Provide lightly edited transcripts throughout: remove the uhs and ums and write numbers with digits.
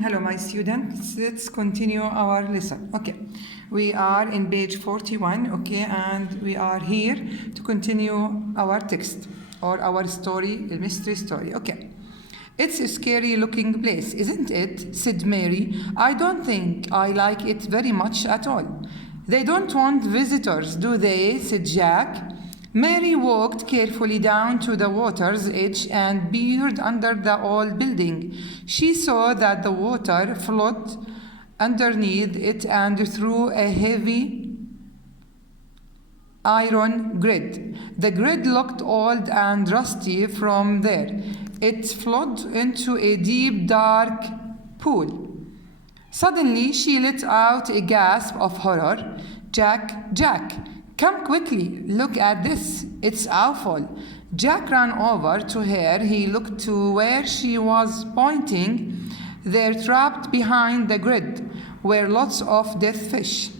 Hello, my students. Let's continue our lesson. Okay, we are in page 41. Okay, and we are here to continue our text or our story, a mystery story. Okay, it's a scary looking place, isn't it? Said Mary. I don't think I like it very much at all. They don't want visitors, do they? Said Jack. Mary walked carefully down to the water's edge and peered under the old building. She saw that the water flowed underneath it and through a heavy iron grid. The grid looked old and rusty from there. It flowed into a deep, dark pool. Suddenly, she let out a gasp of horror. Jack, come quickly, look at this. It's awful. Jack ran over to her. He looked to where she was pointing. There, trapped behind the grid, were lots of dead fish.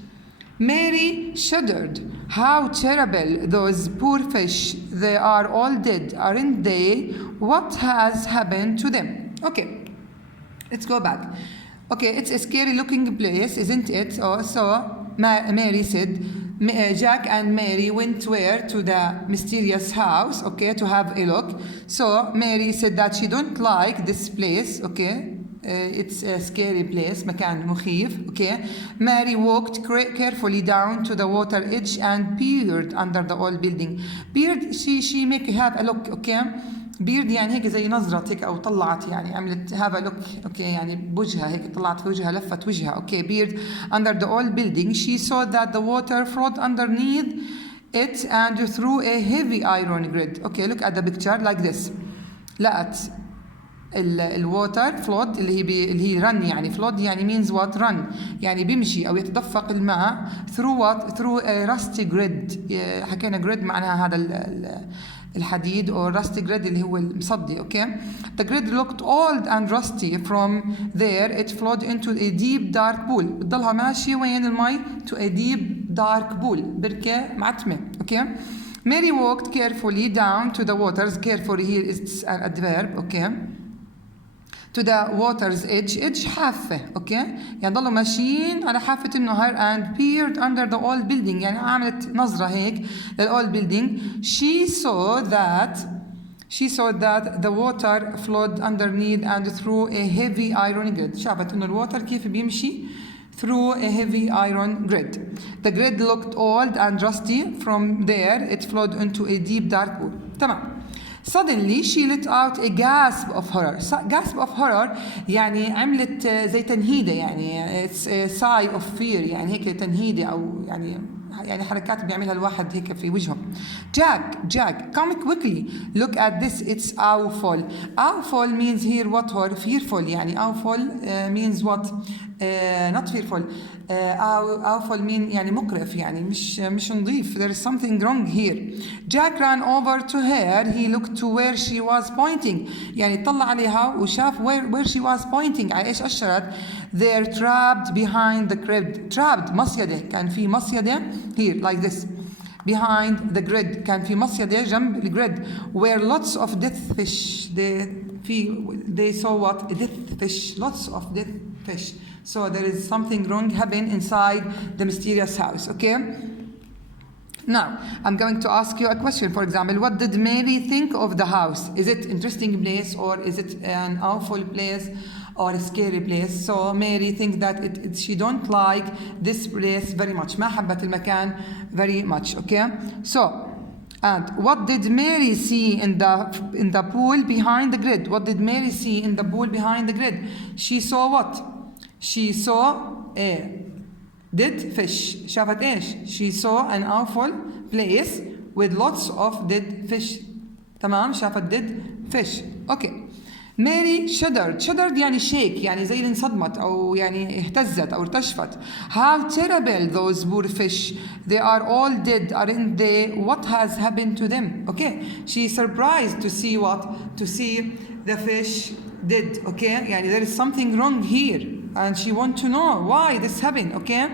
Mary shuddered. How terrible, those poor fish. They are all dead, aren't they? What has happened to them? Okay, let's go back. Okay, it's a scary looking place, isn't it? Oh, so Mary said, Jack and Mary went where? To the mysterious house, okay, to have a look. So Mary said that she don't like this place, okay. It's a scary place, مكان مخيف, okay. Mary walked carefully down to the water edge and peered under the old building. Peered, she make have a look, okay. بيرد يعني هيك زي نظرت هيك او طلعت يعني عملت have a look اوكي يعني بوجهها هيك طلعت في وجهها لفت وجهها اوكي بيرد under the old building. She saw that the water flowed underneath it and through a heavy iron grid. Okay, look at the picture like this. لقت الووتر فلود اللي هي run يعني فلود يعني means what run يعني بيمشي او يتدفق الماء through what through a rusty grid. حكينا grid معناها هذا الحديد or rusty grid اللي هو المصدي. okay. The grid looked old and rusty. From there it flowed into a deep dark pool. بتضلها ماشية وين المي to a deep dark pool بركة معتمة. okay. Mary walked carefully down to the waters. Carefully here is an adverb. okay. To the water's edge حافة okay. يعني ضلوا ماشيين على حافة النهر and peered under the old building يعني عملت نظرة هيك للold building. She saw that the water flowed underneath and through a heavy iron grid. شافت إنه الووتر كيف بيمشي through a heavy iron grid. The grid looked old and rusty. From there it flowed into a deep dark pool. تمام. Suddenly she let out a gasp of horror. Gasp of horror يعني عملت زي تنهيدة يعني it's a sigh of fear يعني هيك تنهيدة أو يعني حركات بيعملها الواحد هيك في وجهه. Jack, come quickly. Look at this. It's awful. Awful means here what? Or fearful يعني awful means what? Not fearful. Awful mean يعني مقرف يعني مش نظيف. There is something wrong here. Jack ran over to her. He looked to where she was pointing. يعني طلع عليها وشاف where she was pointing. على إيش أشرت؟ They're trapped behind the grid. Trapped مصيدة. كان في مصيدة here like this. Behind the grid. كان في مصيدة جنب الجريد. Where lots of dead fish. They saw what? Dead fish. Lots of dead fish. So there is something wrong happening inside the mysterious house. Okay? Now, I'm going to ask you a question. For example, what did Mary think of the house? Is it an interesting place or is it an awful place or a scary place? So Mary thinks that she don't like this place very much. ما حبت المكان very much. Okay? So, and what did Mary see in the pool behind the grid? What did Mary see in the pool behind the grid? She saw what? She saw a dead fish. شافت إيش? She saw an awful place with lots of dead fish. تمام؟ شافت dead fish. Okay. Mary shuddered. Shuddered يعني shake يعني زي اللي انصدمت أو يعني اهتزت أو ارتجفت. How terrible those poor fish. They are all dead, aren't they? What has happened to them? Okay. She's surprised to see what? To see the fish dead. Okay. يعني there is something wrong here. And she wants to know why this happened. Okay.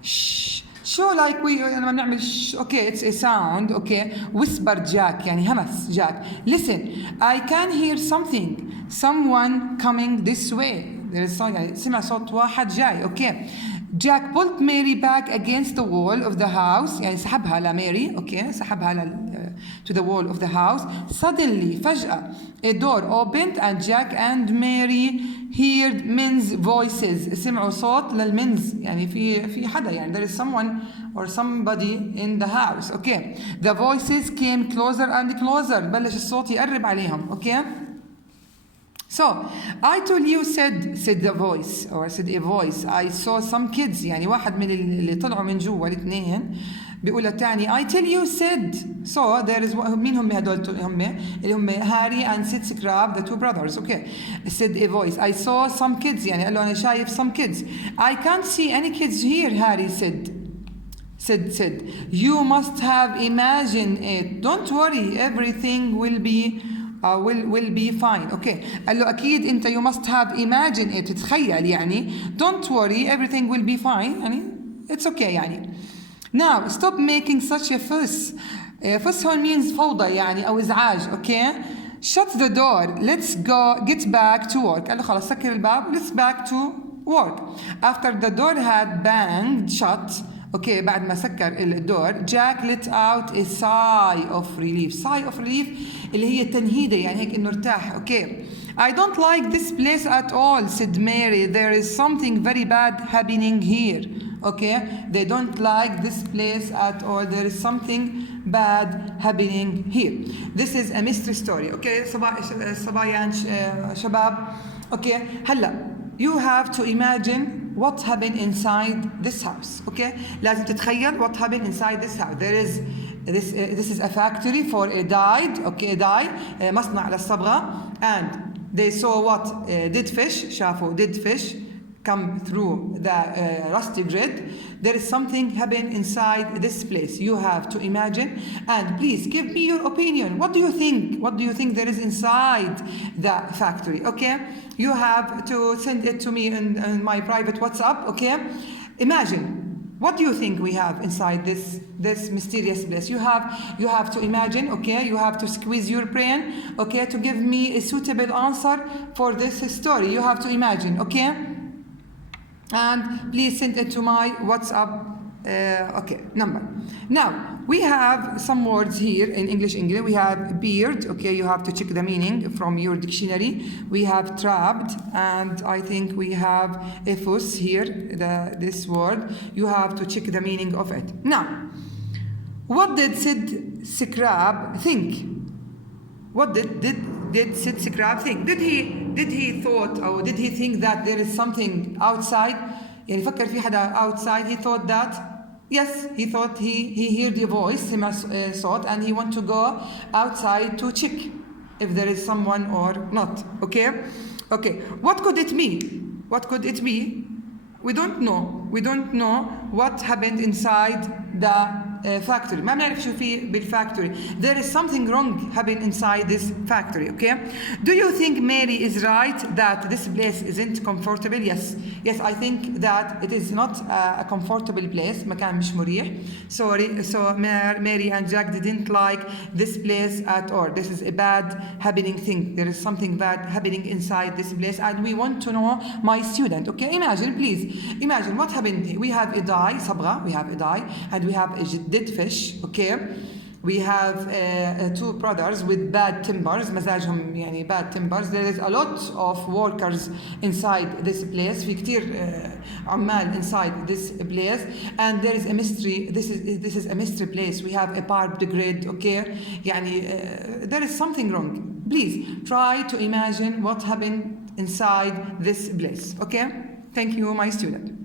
Shh. شو like we لما بنعمل okay it's a sound okay. Whisper Jack يعني همس Jack. Listen, I can hear something. someone coming this way. There is يعني سمع صوت واحد جاي. Okay. Jack pulled Mary back against the wall of the house. يعني سحبها لماري. Okay. سحبها to the wall of the house. Suddenly, فجأة, a door opened and Jack and Mary heard men's voices. سمعوا صوت للمنز. يعني في حدا يعني there is someone or somebody in the house. Okay. The voices came closer and closer. بلش الصوت يقرب عليهم. Okay. So, I told you said the voice or said a voice. I saw some kids. يعني واحد من اللي طلعوا من جوا الاثنين بيقول للثاني I tell you said. So there is مين هم هدول اللي هم هاري and Sid Scrab, the two brothers. Okay. Said a voice. I saw some kids. يعني قال له أنا شايف some kids. I can't see any kids here. Harry said. You must have imagined it. Don't worry. Everything will be fine. Okay. قال له أكيد أنت you must have imagined it. تخيل يعني. Don't worry. Everything will be fine. يعني it's okay يعني. Now stop making such a fuss. Fuss هون means فوضى يعني أو إزعاج. Okay. Shut the door. Let's get back to work. قال له خلاص سكر الباب. Let's back to work. After the door had banged shut. Okay, بعد ما سكر الدور Jack let out a sigh of relief. Sigh of relief اللي هي تنهيدة يعني هيك إنه ارتاح. Okay. I don't like this place at all, said Mary. There is something very bad happening here. Okay. They don't like this place at all. There is something bad happening here. This is a mystery story. Okay. صبايا شباب. Okay. هلا you have to imagine what happened inside this house. Okay. لازم تتخيل what happened inside this house. This is a factory for a dye. Okay, a dye. مصنع للصبغة. And they saw what dead fish. شافوا dead fish come through the rusty grid. There is something happen inside this place. You have to imagine and please give me your opinion. What do you think? What do you think there is inside the factory? Okay, you have to send it to me in my private WhatsApp. Okay, imagine. What do you think we have inside this mysterious place? You have to imagine, okay? You have to squeeze your brain, okay, to give me a suitable answer for this story. You have to imagine, okay? And please send it to my WhatsApp number. Now, we have some words here in English. We have beard, okay, you have to check the meaning from your dictionary. We have trapped, and I think we have a fuss here, this word. You have to check the meaning of it. Now, what did Sid Scrab think? What did Sid Scrab think? Did he thought or did he think that there is something outside? يعني فكر في حدا outside. He thought that yes, he thought he heard a voice, سمع صوت, and he want to go outside to check if there is someone or not. Okay. What could it mean? What could it be? We don't know what happened inside the factory. ما بنعرف شو في بالفactory. There is something wrong happened inside this factory. Okay. Do you think Mary is right that this place isn't comfortable? Yes, I think that it is not a comfortable place. مكان مش مريح. Sorry. So Mary and Jack didn't like this place at all. This is a bad happening thing. There is something bad happening inside this place, and we want to know my student. Okay. Imagine what happened. We have a dye, صبغة. We have a dye, and we have a dead fish. Okay. We have two brothers with bad timbers. مزاجهم يعني bad timbers. There is a lot of workers inside this place. في كتير عمال inside this place, and there is a mystery. This is a mystery place. We have a barbed grid. Okay. يعني there is something wrong. Please try to imagine what happened inside this place. Okay. Thank you, my student.